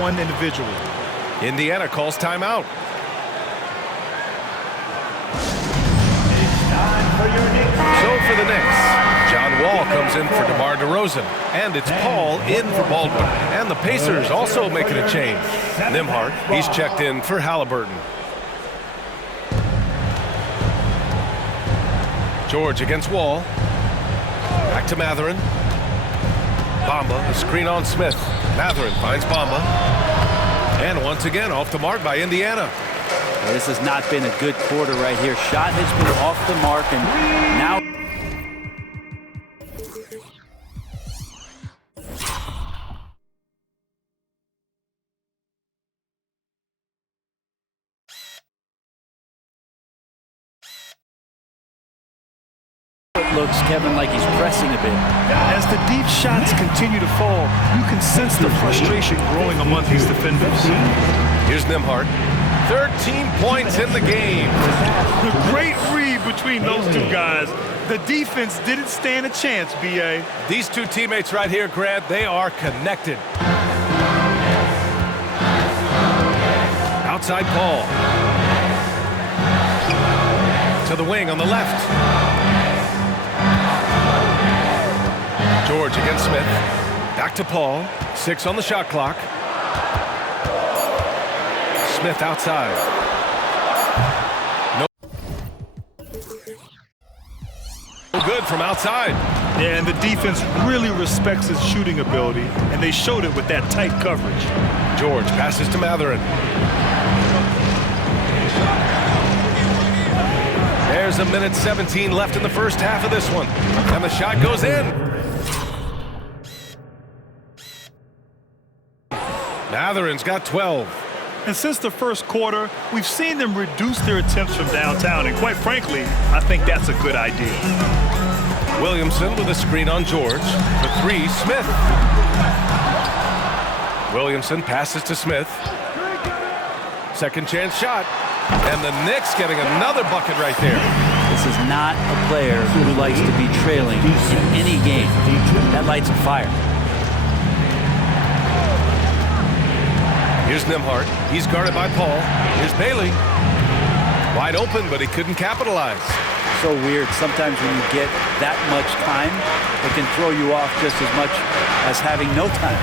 one individual. Indiana calls timeout. So for the Knicks, John Wall comes in for DeMar DeRozan, and it's Paul in for Baldwin. And the Pacers also making a change. Nembhard, he's checked in for Halliburton. George against Wall. Back to Mathurin. Bamba, a screen on Smith. Mathurin finds Bamba. And once again, off the mark by Indiana. This has not been a good quarter right here. Shot has been off the mark, and now... It looks, Kevin, like he's pressing a bit. As the deep shots continue to fall, you can sense the frustration growing among these defenders. Here's Nembhard. 13 points in the game. The great read between those two guys. The defense didn't stand a chance, B.A. These two teammates right here, Grant, they are connected. Outside Paul. To the wing on the left. George against Smith. Back to Paul. 6 on the shot clock. Smith outside. No good from outside. Yeah, and the defense really respects his shooting ability, and they showed it with that tight coverage. George passes to Mathurin. There's 1:17 left in the first half of this one. And the shot goes in. Mathurin's got 12. And since the first quarter, we've seen them reduce their attempts from downtown, and quite frankly, I think that's a good idea. Williamson with a screen on George. For 3, Smith. Williamson passes to Smith. Second chance shot. And the Knicks getting another bucket right there. This is not a player who likes to be trailing in any game. That lights a fire. Here's Nembhard. He's guarded by Paul. Here's Bailey. Wide open, but he couldn't capitalize. So weird. Sometimes when you get that much time, it can throw you off just as much as having no time.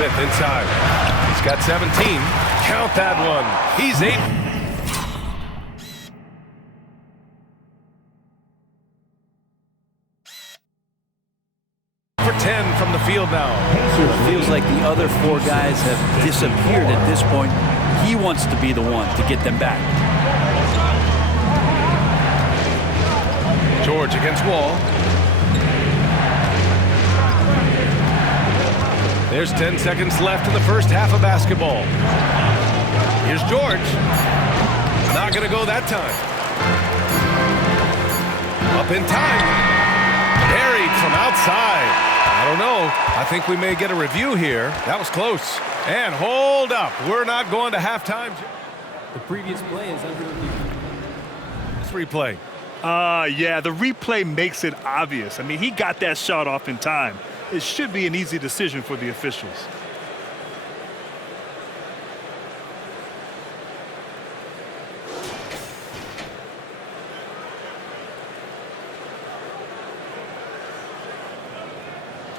Smith inside. He's got 17. Count that one. He's 8. For 10 from the field now. It feels like the other 4 guys have disappeared at this point. He wants to be the one to get them back. George against Wall. There's 10 seconds left in the first half of basketball. Here's George. Not going to go that time. Up in time. Buried from outside. I don't know. I think we may get a review here. That was close. And hold up. We're not going to halftime. The previous play is under review. Let's replay. Yeah, the replay makes it obvious. I mean, he got that shot off in time. It should be an easy decision for the officials.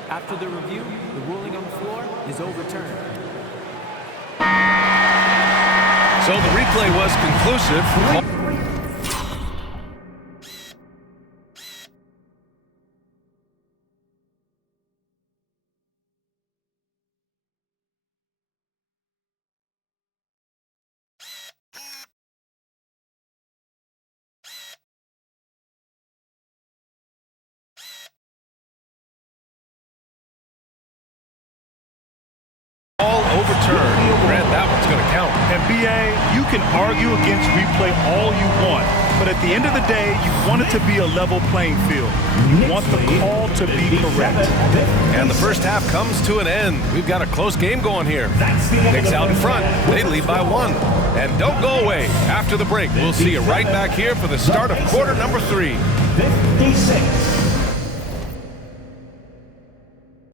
After the review, the ruling on the floor is overturned. So the replay was conclusive. All overturned. Grant, that one's going to count. And B.A., you can argue against replay all you want, but at the end of the day, you want it to be a level playing field. You want the call to be correct. And the first half comes to an end. We've got a close game going here. Knicks out in front. They lead by 1. And don't go away. After the break, we'll see you right back here for the start of quarter number 3. 56.